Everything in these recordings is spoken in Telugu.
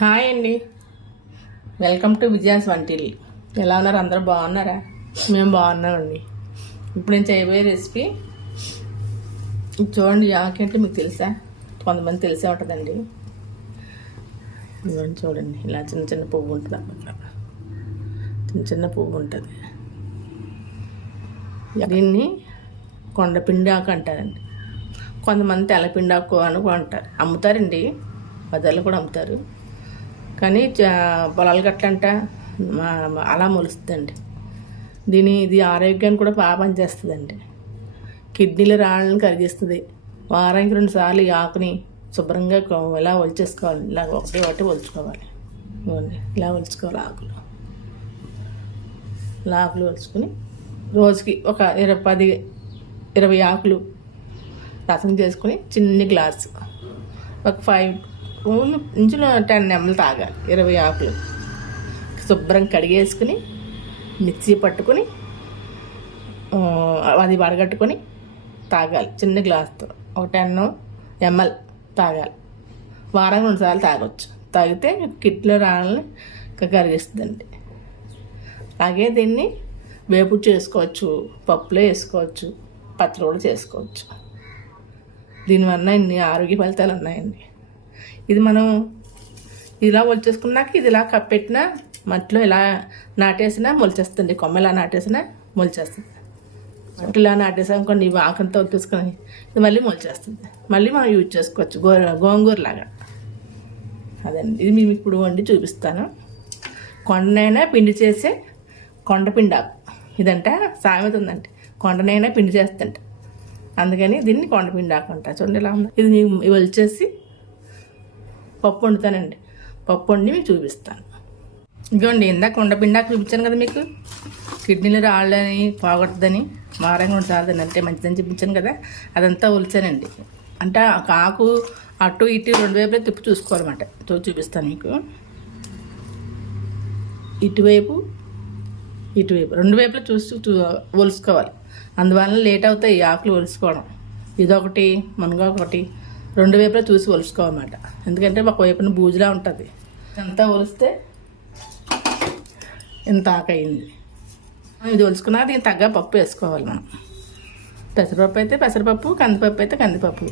హాయ్ అండి. వెల్కమ్ టు విజయాస్ వంటిల్. ఎలా ఉన్నారు? అందరూ బాగున్నారా? మేము బాగున్నామండి. ఇప్పుడు నేను చేయబోయే రెసిపీ చూడండి యాకేంటి మీకు తెలుసా? కొంతమంది తెలిసే ఉంటుందండి. ఇదిగోండి చూడండి ఇలా చిన్న చిన్న పువ్వు ఉంటుంది అన్నమాట. చిన్న చిన్న పువ్వు ఉంటుంది. దీన్ని కొండపిండి ఆకు అంటారండి. కొంతమంది తెల్లపిండి ఆకు అని కూడా అంటారు అమ్ముతారండి. బజార్లో కూడా అమ్ముతారు. కానీ పొలాలు గట్లంట మా- అలా మొలుస్తుందండి. దీని ఇది ఆరోగ్యం కూడా బాగా పనిచేస్తుందండి. కిడ్నీల రాళ్ళని కరిగిస్తుంది. వారానికి రెండు సార్లు ఈ ఆకుని శుభ్రంగా ఇలా ఒలిచేసుకోవాలి. ఇలా ఒకటి ఒకటి ఒలుచుకోవాలి. ఇలా ఒలుచుకోవాలి ఆకులు. ఇలా ఆకులు ఒలుచుకుని రోజుకి ఒక ఇరవై పది ఇరవై ఆకులు రసం చేసుకుని చిన్ని గ్లాసు. ఒక ఫైవ్ ఇంచులో టెన్ ఎంఎల్ తాగాలి. ఇరవై ఆకులు. శుభ్రం కడిగేసుకుని మిక్సీ పట్టుకొని అది వడగట్టుకొని తాగాలి. చిన్న గ్లాస్తో. ఒక టెన్ ఎంఎల్ తాగాలి. వారం రెండుసార్లు తాగొచ్చు. తాగితే కిట్లో రాళ్ళని కరిగిస్తుందండి. అలాగే దీన్ని వేపుడు చేసుకోవచ్చు పప్పులో వేసుకోవచ్చు పచ్చడి కూడా చేసుకోవచ్చు. దీనివల్ల ఇన్ని ఆరోగ్య ఫలితాలు ఉన్నాయండి. ఇది మనం ఇలా ఒలిచేసుకున్నాక ఇది ఇలా కప్పెట్టినా మట్టిలో ఇలా నాటేసినా మొలిచేస్తుంది. కొమ్మ ఇలా నాటేసినా మొలిచేస్తుంది. మట్టి ఇలా నాటేసాం కొన్ని ఆకంతా వచ్చేసుకొని ఇది మళ్ళీ మొలిచేస్తుంది. మళ్ళీ మనం యూజ్ చేసుకోవచ్చు. గో గోంగూర లాగా అదండి. ఇది మేము ఇప్పుడు వండి చూపిస్తాను. కొండనైనా పిండి చేసే కొండ పిండాకు. ఇదంట సామెత ఉందండి కొండనైనా పిండి చేస్తంట. అందుకని దీన్ని కొండ పిండాకు అంట చూడండి ఇలా ఉంది. ఇది మేము ఇవి వచ్చేసి పప్పు వండుతానండి. పప్పు వండి మీకు చూపిస్తాను. ఇదిగోండి ఇందాక కొండపిండాకు చూపించాను కదా మీకు. కిడ్నీలు రాళ్ళని పోగొట్టదని వారంగా ఉండాలని అంటే మంచిదని చూపించాను కదా. అదంతా ఉలిచానండి అంటే ఒక ఆకు అటు ఇటు రెండు వైపులే తిప్పి చూసుకోవాలన్నమాట. చూ చూపిస్తాను మీకు. ఇటువైపు ఇటువైపు రెండు వైపులా చూసి చూ ఒలుసుకోవాలి. అందువల్ల లేట్ అవుతాయి ఆకులు ఒలుసుకోవడం. ఇదొకటి మునగ ఒకటి రెండు వైపులా చూసి ఒలుసుకోవాలన్నమాట. ఎందుకంటే ఒక వైపున బూజులా ఉంటుంది. అంతా ఒలిస్తే ఇంత ఆకయింది. ఇది ఒలుచుకున్నా దీనికి తగ్గ పప్పు వేసుకోవాలి మనం. పెసరపప్పు అయితే పెసరపప్పు కందిపప్పు అయితే కందిపప్పు.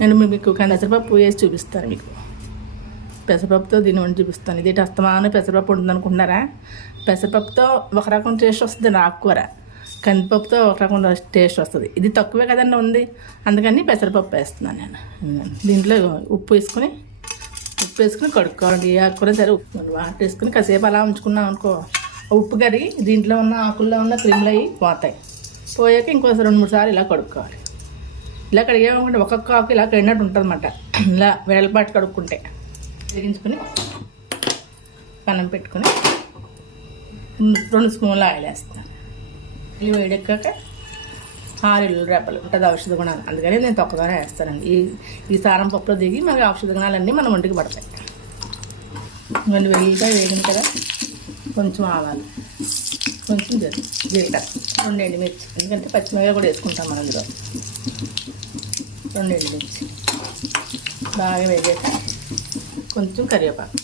నేను మీకు పెసరపప్పు వేసి చూపిస్తాను మీకు. పెసరపప్పుతో దీన్ని వండి చూపిస్తాను. ఇది అస్తమానం పెసరపప్పు ఉంటుంది అనుకుంటున్నారా పెసరపప్పుతో ఒక రకం టేస్ట్ వస్తుంది ఆకుకూర కందిపప్పుతో ఒక రకం టేస్ట్ వస్తుంది. ఇది తక్కువే కదండి ఉంది. అందుకని పెసరపప్పు వేస్తున్నాను నేను. దీంట్లో ఉప్పు వేసుకుని ఉప్పు వేసుకుని కడుక్కోవాలి. ఈ ఆకుకూర సరే ఉప్పు వాటర్ వేసుకుని కాసేపు అలా ఉంచుకున్నాం అనుకో ఉప్పు కరిగి దీంట్లో ఉన్న ఆకుల్లో ఉన్న క్రిములు అవి పోతాయి. పోయాక ఇంకోసారి రెండు మూడు సార్లు ఇలా కడుక్కోవాలి. ఇలా కడిగామనుకుంటే ఒక్కొక్క ఆకు ఇలా కడిగినట్టు ఉంటుంది ఇలా వేలపాటు కడుక్కుంటే. వేగించుకొని పనం పెట్టుకొని రెండు స్పూన్లు ఆయిల్ వేస్తాను ఇవి వేడెక్కాక ఆరు రెప్పలు ఉంటుంది ఔషధ గుణాలు. అందుకని నేను తొక్కగానే వేస్తానండి. ఈ ఈ సారం పప్పులో దిగి మనకి ఔషధ గుణాలన్నీ మన ఒంటికి పడతాయి. మళ్ళీ వెల్లిపాయ వేగిన కదా కొంచెం ఆవాలు కొంచెం జీలకర్ర జీలకర్ర రెండు మిర్చి ఎందుకంటే పచ్చిమిరపకాయ కూడా వేసుకుంటాం మనం ఇందులో రెండు మిర్చి బాగా వేగాక కొంచెం కరివేపాకు.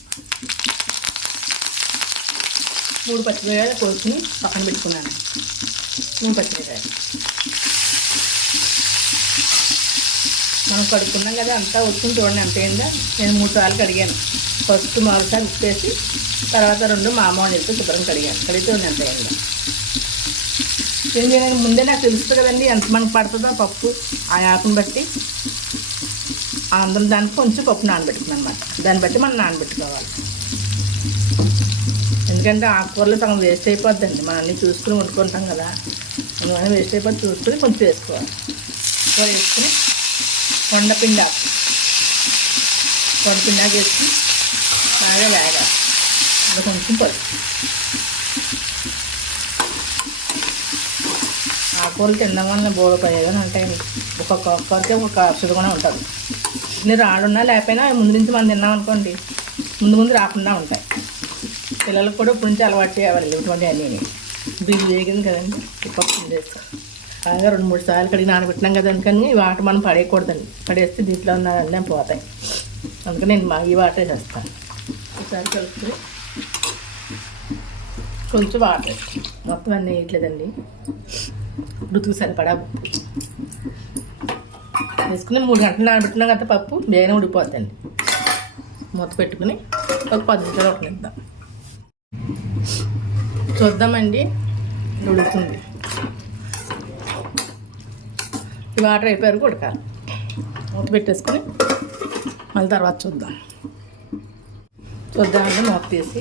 మూడు పచ్చిమిరపకాయలు కోసుకుని పక్కన పెట్టుకున్నాను. మూడు పచ్చిమిరకాయలు మనం కడుక్కున్నాం కదా అంతా వచ్చింది చూడండి ఎంత ఏందా నేను మూడు సార్లు కడిగాను. ఫస్ట్ మరోసారి ఉప్పేసి తర్వాత రెండు మా అమ్మ చెప్పి శుభ్రం కడిగాను. కడిగితే ఉంది ఎంత ఏందా ఇది నేను ముందే నాకు తెలుస్తుంది కదండి ఎంత మనకు పడుతుందో పప్పు. ఆ ఆకుని బట్టి అందరం దానికి కొంచెం పప్పు నానబెట్టుకున్నాను అనమాట దాన్ని బట్టి మనం నానబెట్టుకోవాలి. ఎందుకంటే ఆకుకూరలు సగం వేస్ట్ అయిపోద్దండి. మనం అన్నీ చూసుకుని వండుకుంటాం కదా. అందువల్ల వేస్ట్ అయిపోతే చూసుకుని కొంచెం వేసుకోవాలి. కూర వేసుకుని కొండపిండి ఆకు వేసుకుని బాగా వేగాలి. అలా కొంచెం పసుపు. ఆకుకూరలు తినడం వల్ల బోడ ప్రయోజనం అంటే ఒక్కొక్క ఒక్కరికి ఒక్కొక్క ఔషధం కూడా ఉంటుంది. ఇన్ని రాడున్నా లేకపోయినా ముందు నుంచి మనం తిన్నాం అనుకోండి ముందు ముందు రాకుండా ఉంటాయి. పిల్లలకు కూడా ఇప్పుడు నుంచి అలవాటు చేయాలి ఇటువంటివన్నీ. బియ్యం వేగింది కదండి? ఈ పప్పు చేస్తాం. అలాగే రెండు మూడు సార్లు కడిగి నానబెట్టినాం కదా కానీ ఈ వాటర్ మనం పడేయకూడదండి. పడేస్తే దీంట్లో ఉన్న అన్నీ పోతాయి. అందుకని నేను మా ఈ వాటర్ చేస్తాను. ఒకసారి కలుపుకొని కొంచెం వాటర్ మొత్తం అన్నీ వేయట్లేదండి. రుతుకు సరిపడా వేసుకుని మూడు గంటలు నానబెట్టినా కదా పప్పు బేగనే ఉడికిపోద్దండి. మూత పెట్టుకుని ఒక పది నిమిషాలు ఒక నిద్దాం చూద్దామండి. ఉడుకుతుంది. ఈ వాటర్ అయిపోయారు ఉడకాలి. మూత పెట్టేసుకొని మళ్ళీ తర్వాత చూద్దాం. చూద్దామండి మూత తీసి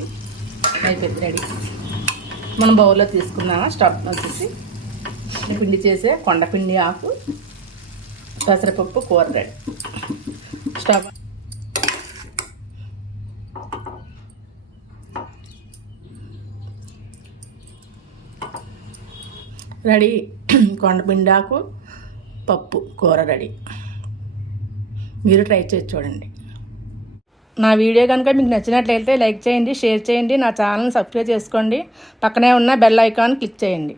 అయిపోయింది రెడీ. మనం బౌల్లో తీసుకున్నామా స్టవ్ వచ్చేసి పిండి చేసే కొండపిండి ఆకు పెసరపప్పు కూర రెడీ. Stove ready. కొండ బిండాకు పప్పు కూర రెడీ. మీరు ట్రై చేసి చూడండి. నా వీడియో కనుక మీకు నచ్చినట్లయితే లైక్ చేయండి షేర్ చేయండి నా ఛానల్ని సబ్స్క్రైబ్ చేసుకోండి. పక్కనే ఉన్న బెల్ ఐకాన్ క్లిక్ చేయండి.